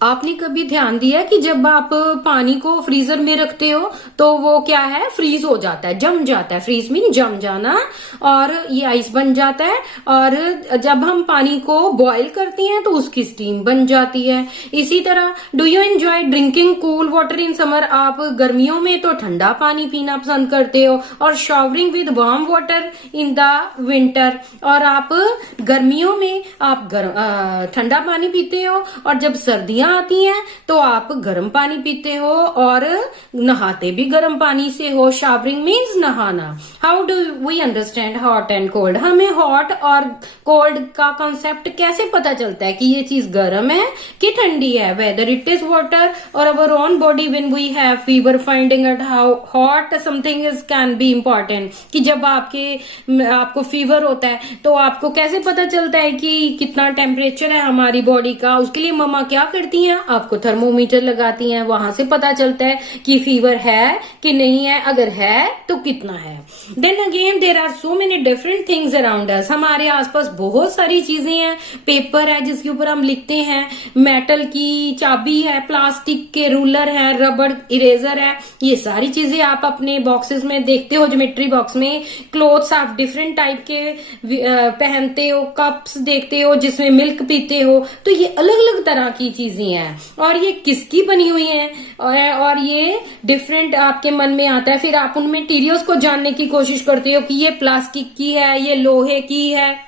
आपने कभी ध्यान दिया कि जब आप पानी को फ्रीजर में रखते हो तो वो क्या है, फ्रीज हो जाता है, जम जाता है। फ्रीज मीन जम जाना, और ये आइस बन जाता है। और जब हम पानी को बॉईल करते हैं तो उसकी स्टीम बन जाती है। इसी तरह do you enjoy drinking cool water in summer? आप गर्मियों में तो ठंडा पानी पीना पसंद करते हो, और showering with warm water in the winter. और आप गर्मियों में आप ठंडा पानी पीते हो, और जब सर्दियां आती हैं तो आप गर्म पानी पीते हो और नहाते भी गर्म पानी से हो। शावरिंग मीन्स नहाना। How do we understand hot and cold? हमें हॉट और कोल्ड का कॉन्सेप्ट कैसे पता चलता है कि ये चीज गर्म है कि ठंडी है? वेदर इट इज वाटर और our own body when we have fever, finding out how hot something is can be important. कि जब आपको फीवर होता है तो आपको कैसे पता चलता है कि कितना टेम्परेचर है हमारी बॉडी का? उसके लिए मम्मा क्या करती हैं, आपको थर्मोमीटर लगाती हैं, वहां से पता चलता है कि फीवर है कि नहीं है, अगर है तो कितना है। Then again there are so many different things around us. हमारे आसपास बहुत सारी चीजें हैं। पेपर है जिसके ऊपर हम लिखते हैं, मेटल की चाबी है, प्लास्टिक के रूलर है, रबड़ इरेजर है। ये सारी चीजें आप अपने बॉक्सेस में देखते हो, ज्योमेट्री बॉक्स में। क्लोथ्स आप डिफरेंट टाइप के पहनते हो, कप्स देखते हो जिसमें मिल्क पीते हो। तो ये अलग अलग तरह की चीजें हैं, और ये किसकी बनी हुई हैं और ये डिफरेंट आपके मन में आता है। फिर आप उन मटेरियल्स को जानने की कोशिश करते हो कि ये प्लास्टिक की है, ये लोहे की है।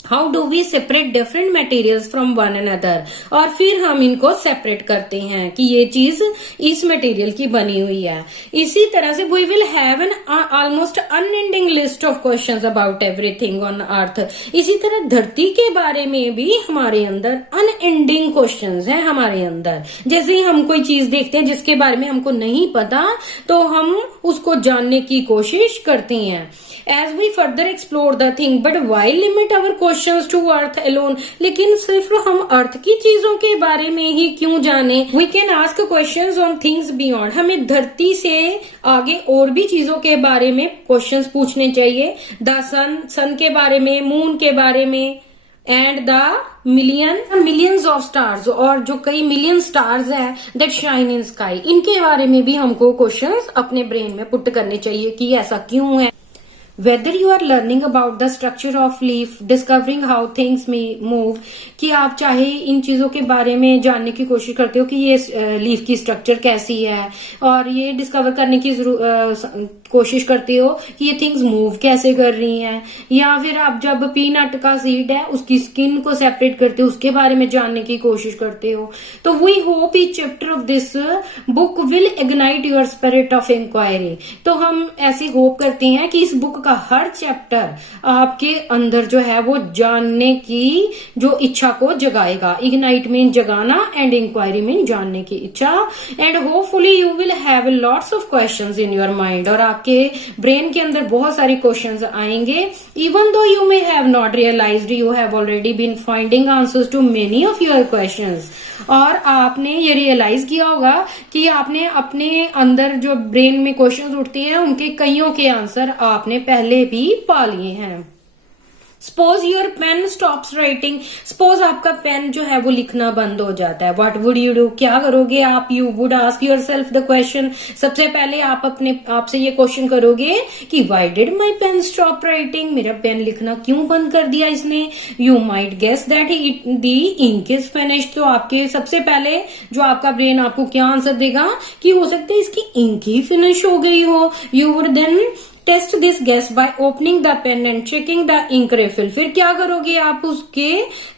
How do we separate different materials from one another? और फिर हम इनको सेपरेट करते हैं कि ये चीज इस मटेरियल की बनी हुई है। इसी तरह से we will have an almost unending list of questions about everything on earth. इसी तरह धरती के बारे में भी हमारे अंदर अनएंडिंग क्वेश्चंस हैं हमारे अंदर। जैसे ही हम कोई चीज देखते हैं जिसके बारे में हमको नहीं पता, तो हम उसको जानने की कोशिश करते हैं। As we further explore the thing, but why limit our questions to earth alone? लेकिन सिर्फ हम अर्थ की चीजों के बारे में ही क्यों जाने? We can ask questions on things beyond. हमें धरती से आगे और भी चीजों के बारे में क्वेश्चंस पूछने चाहिए। द सन के बारे में, मून के बारे में, and the millions of stars, और जो कई मिलियन स्टार्स है दैट शाइन इन स्काई, इनके बारे में भी हमको क्वेश्चंस अपने ब्रेन में पुट करने चाहिए कि ऐसा क्यों है। Whether you are learning about the structure of leaf, discovering how things may move, कि आप चाहे इन चीजों के बारे में जानने की कोशिश करते हो कि ये लीफ की स्ट्रक्चर कैसी है, और ये डिस्कवर करने की कोशिश करते हो कि ये थिंग्स मूव कैसे कर रही हैं। या फिर आप जब पीनट का सीड है उसकी स्किन को सेपरेट करते हो, उसके बारे में जानने की कोशिश करते हो। तो we hope each chapter of this book will ignite your spirit of inquiry. तो हम ऐसे होप करते हैं कि इस बुक का हर चैप्टर आपके अंदर जो है वो जानने की जो इच्छा को जगाएगा। इग्नाइट मीन जगाना, एंड इंक्वायरी मीन जानने की इच्छा। And hopefully you will have lots of questions in your mind, और आपके ब्रेन के अंदर बहुत सारे क्वेश्चंस आएंगे। Even though you may have not realized, you have already been finding answers to many of your questions. और आपने ये रियलाइज किया होगा कि आपने अपने अंदर जो ब्रेन में क्वेश्चंस उठते हैं उनके कईयों के आंसर आपने पहले भी पा लिए हैं। Suppose your pen stops writing, suppose आपका पेन जो है वो लिखना बंद हो जाता है। What would you do? क्या करोगे आप? You would ask yourself the question. सबसे पहले आप अपने आप से ये क्वेश्चन करोगे कि why did my pen stop writing? मेरा पेन लिखना क्यों बंद कर दिया इसने? You might guess that the ink is finished. तो आपके सबसे पहले जो आपका ब्रेन आपको क्या आंसर देगा कि हो सकता है इसकी इंक ही फिनिश हो गई हो। You would then test this guess by opening the pen and checking the ink refill. फिर क्या करोगे आप? उसके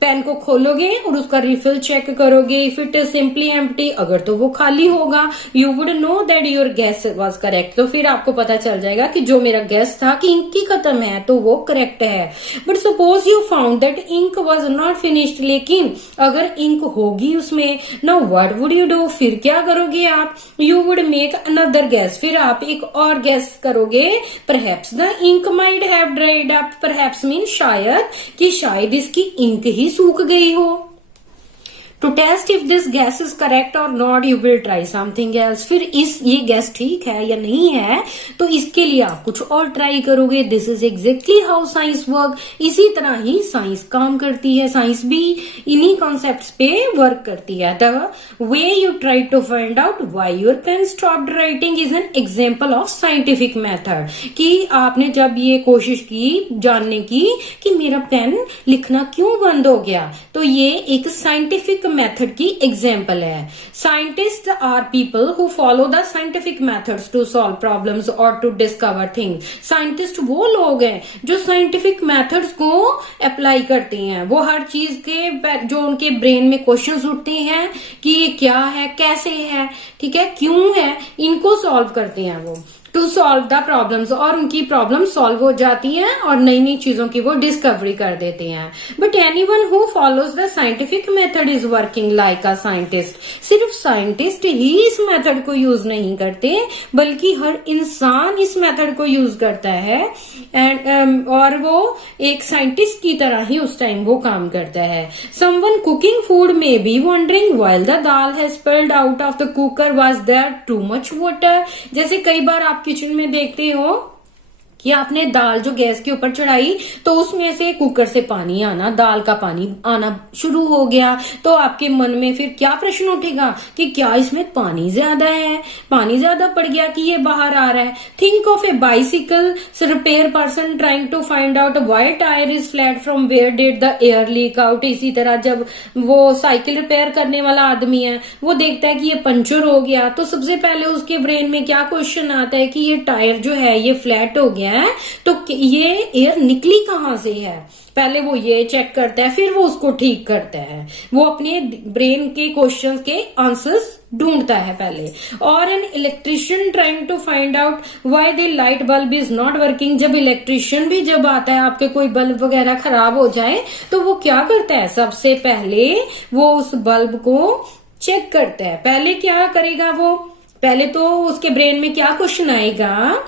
पेन को खोलोगे और उसका रिफिल चेक करोगे। If it is simply empty, अगर तो वो खाली होगा, you would know that your guess was correct. तो फिर आपको पता चल जाएगा कि जो मेरा गेस था कि इंक ही खत्म है तो वो करेक्ट है। But suppose you found that ink was not finished, लेकिन अगर इंक होगी उसमें, now what would you do? फिर क्या करोगे आप? You would make another guess. फिर आप एक और गेस करोगे, perhaps the ink might have dried up. Perhaps mean शायद, कि शायद इसकी इंक ही सूख गई हो। To test if this guess is correct और not you will try something else. फिर ये गैस ठीक है या नहीं है तो इसके लिए आप कुछ और ट्राई करोगे। This is exactly how science work. इसी तरह ही साइंस काम करती है, साइंस भी इन्हीं कॉन्सेप्ट्स पे वर्क करती है। The way you try to find out why your pen stopped writing is an example of scientific method. कि आपने जब ये कोशिश की जानने की कि मेरा पेन लिखना क्यों बंद हो गया, तो ये एक साइंटिफिक मेथड की एग्जाम्पल है। Scientist are people who follow the scientific methods to solve problems और टू डिस्कवर थिंग्स। साइंटिस्ट वो लोग हैं जो साइंटिफिक मेथड्स को अप्लाई करते हैं। वो हर चीज के जो उनके ब्रेन में क्वेश्चंस उठते हैं कि ये क्या है, कैसे है, ठीक है, क्यों है, इनको सॉल्व करते हैं वो टू सॉल्व द प्रॉब्लम्स, और उनकी प्रॉब्लम सॉल्व हो जाती हैं और नई नई चीजों की वो डिस्कवरी कर देते हैं। But anyone who follows the scientific method is working like a scientist. सिर्फ साइंटिस्ट ही इस मेथड को यूज नहीं करते, बल्कि हर इंसान इस मेथड को यूज करता है एंड और वो एक साइंटिस्ट की तरह ही उस टाइम वो काम करता है। समवन कुकिंग फूड में be wondering while the dal has spilled out of the cooker was there too much water. जैसे कई बार आप किचन में देखते हो कि आपने दाल जो गैस के ऊपर चढ़ाई तो उसमें से कुकर से पानी आना, दाल का पानी आना शुरू हो गया, तो आपके मन में फिर क्या प्रश्न उठेगा कि क्या इसमें पानी ज्यादा है, पानी ज्यादा पड़ गया कि ये बाहर आ रहा है। Think of a bicycle repair person trying to find out why tyre is flat from where did the air leak out. इसी तरह जब वो साइकिल रिपेयर करने वाला आदमी है वो देखता है कि ये पंचर हो गया, तो सबसे पहले उसके ब्रेन में क्या क्वेश्चन आता है कि ये टायर जो है ये फ्लैट हो गया है, तो ये एयर निकली कहां से है। पहले वो ये चेक करता है, फिर वो उसको ठीक करता है। वो अपने ब्रेन के क्वेश्चंस के आंसर्स ढूंढता है पहले। और an electrician trying to find out why the light bulb is not working. जब इलेक्ट्रिशियन भी जब आता है, आपके कोई बल्ब वगैरह खराब हो जाए तो वो क्या करता है, सबसे पहले वो उस बल्ब को चेक करता है। पहले क्या करेगा वो, पहले तो उसके ब्रेन में क्या क्वेश्चन आएगा,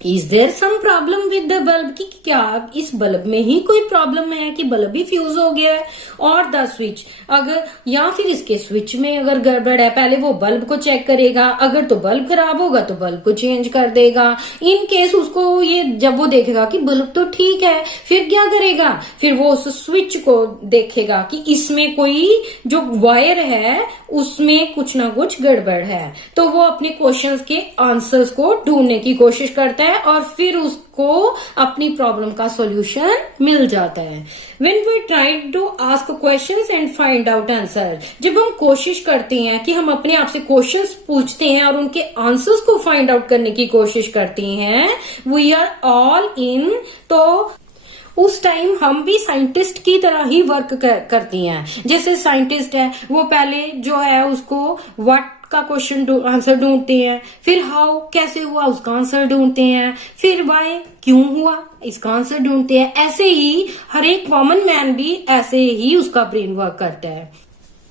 is there some problem with the bulb, कि क्या इस बल्ब में ही कोई प्रॉब्लम है कि बल्ब ही फ्यूज हो गया है। और द स्विच, अगर या फिर इसके स्विच में अगर गड़बड़ है, पहले वो बल्ब को चेक करेगा, अगर तो बल्ब खराब होगा तो बल्ब को चेंज कर देगा। इन केस उसको ये जब वो देखेगा कि बल्ब तो ठीक है, फिर क्या करेगा, फिर वो उस स्विच को देखेगा कि इसमें कोई जो वायर है उसमें कुछ ना कुछ गड़बड़ है, तो वो अपने क्वेश्चंस के आंसर्स को ढूंढने की कोशिश करता है और फिर उसको अपनी प्रॉब्लम का सॉल्यूशन मिल जाता है। When we try to ask questions and find out answer, जब हम कोशिश करते हैं कि हम अपने आप से क्वेश्चंस पूछते हैं और उनके आंसर्स को फाइंड आउट करने की कोशिश करते हैं, we are all in, तो उस टाइम हम भी साइंटिस्ट की तरह ही वर्क करती हैं। जैसे साइंटिस्ट है वो पहले जो है उसको व्हाट का क्वेश्चन आंसर ढूंढते हैं, फिर हाउ कैसे हुआ उसका आंसर ढूंढते हैं, फिर वाई क्यों हुआ इसका आंसर ढूंढते हैं। ऐसे ही हर एक कॉमन मैन भी ऐसे ही उसका ब्रेन वर्क करता है।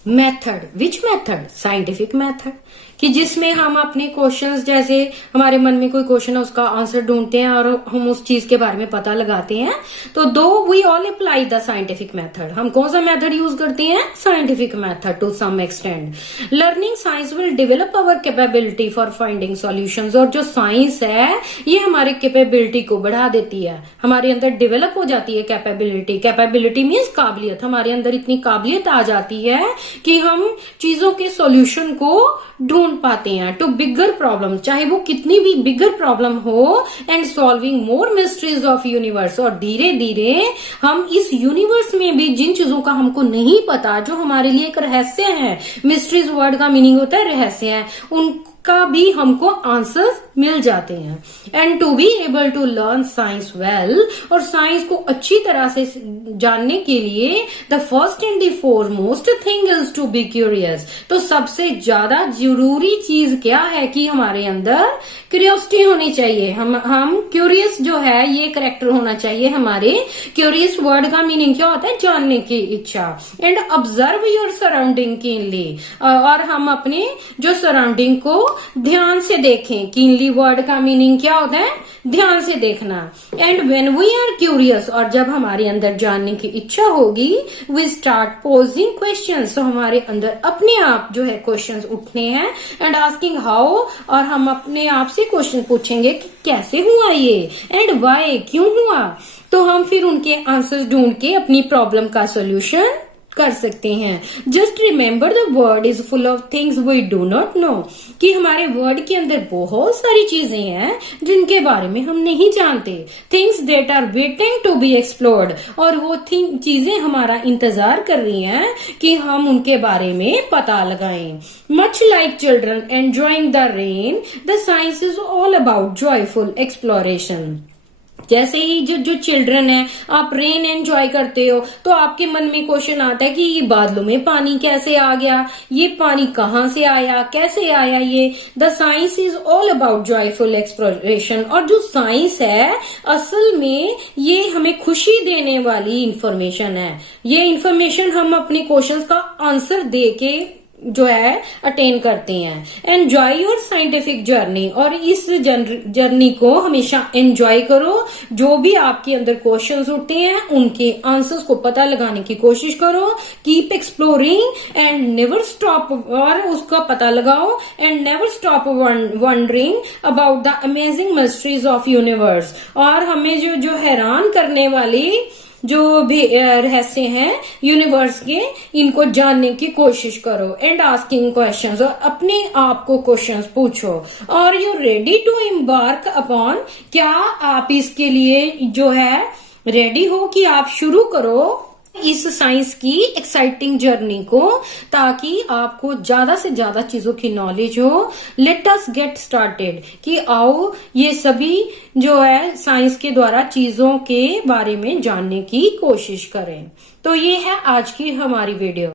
Method, which method, scientific method, कि जिसमें हम अपने क्वेश्चंस, जैसे हमारे मन में कोई क्वेश्चन है उसका आंसर ढूंढते हैं और हम उस चीज के बारे में पता लगाते हैं। तो do we all apply the scientific method, हम कौन सा मेथड यूज करते हैं, scientific method to some extent. Learning science will develop our capability for finding solutions. और जो साइंस है ये हमारे कैपेबिलिटी को बढ़ा देती है, हमारे अंदर डेवलप हो जाती है कैपेबिलिटी। कैपेबिलिटी मीन्स काबिलियत, हमारे अंदर इतनी काबिलियत आ जाती है कि हम चीजों के सॉल्यूशन को ढूंढ पाते हैं टू बिगर प्रॉब्लम, चाहे वो कितनी भी बिगर प्रॉब्लम हो, and solving more mysteries of universe. और धीरे धीरे हम इस यूनिवर्स में भी जिन चीजों का हमको नहीं पता, जो हमारे लिए एक रहस्य है, मिस्ट्रीज वर्ड का मीनिंग होता है रहस्य है, उनका भी हमको आंसर्स मिल जाते हैं। And to be able to learn science well, और साइंस को अच्छी तरह से जानने के लिए the first and the foremost thing is to be curious. तो सबसे ज्यादा जरूरी चीज क्या है कि हमारे अंदर क्यूरियोसिटी होनी चाहिए। हम क्यूरियस जो है ये करेक्टर होना चाहिए हमारे। क्यूरियस वर्ड का मीनिंग क्या होता है, जानने की इच्छा। And observe your surrounding keenly, और हम अपने जो सराउंडिंग को ध्यान से देखें। कीनली वर्ड का मीनिंग क्या होता है? ध्यान से देखना। And when we are curious, और जब हमारे अंदर जानने की इच्छा होगी, वी स्टार्ट पोजिंग क्वेश्चंस, तो हमारे अंदर अपने आप जो है क्वेश्चंस उठने हैं। एंड आस्किंग हाउ, और हम अपने आप से क्वेश्चन पूछेंगे कि कैसे हुआ ये, एंड व्हाई, क्यों हुआ। तो हम फिर उनके आंसर्स ढूंढ के अपनी प्रॉब्लम का सोल्यूशन कर सकते हैं। Just remember the world is full of things we do not know, कि हमारे वर्ड के अंदर बहुत सारी चीजें हैं जिनके बारे में हम नहीं जानते। Things that are waiting to be explored, और वो चीजें हमारा इंतजार कर रही हैं कि हम उनके बारे में पता लगाएं। Much like children enjoying the rain, the science is all about joyful exploration. जैसे ही जो चिल्ड्रन है, आप रेन एंजॉय करते हो तो आपके मन में क्वेश्चन आता है कि ये बादलों में पानी कैसे आ गया, ये पानी कहाँ से आया, कैसे आया ये। The science is all about joyful exploration, और जो साइंस है असल में ये हमें खुशी देने वाली इंफॉर्मेशन है। ये इंफॉर्मेशन हम अपने क्वेश्चंस का आंसर दे के जो है अटेन करते हैं। एंजॉय योर साइंटिफिक जर्नी, और इस जर्नी को हमेशा एंजॉय करो। जो भी आपके अंदर क्वेश्चंस उठते हैं उनके आंसर्स को पता लगाने की कोशिश करो। Keep exploring and never stop, और उसका पता लगाओ। And never stop wondering about the amazing mysteries of universe, और हमें जो हैरान करने वाली जो भी रहस्य हैं यूनिवर्स के, इनको जानने की कोशिश करो। एंड आस्किंग क्वेश्चंस, और अपने आप को क्वेश्चंस पूछो। और you ready to embark upon, क्या आप इसके लिए जो है रेडी हो कि आप शुरू करो इस साइंस की एक्साइटिंग जर्नी को, ताकि आपको ज्यादा से ज्यादा चीजों की नॉलेज हो। लेट अस गेट स्टार्टेड, कि आओ ये सभी जो है साइंस के द्वारा चीजों के बारे में जानने की कोशिश करें। तो ये है आज की हमारी वीडियो।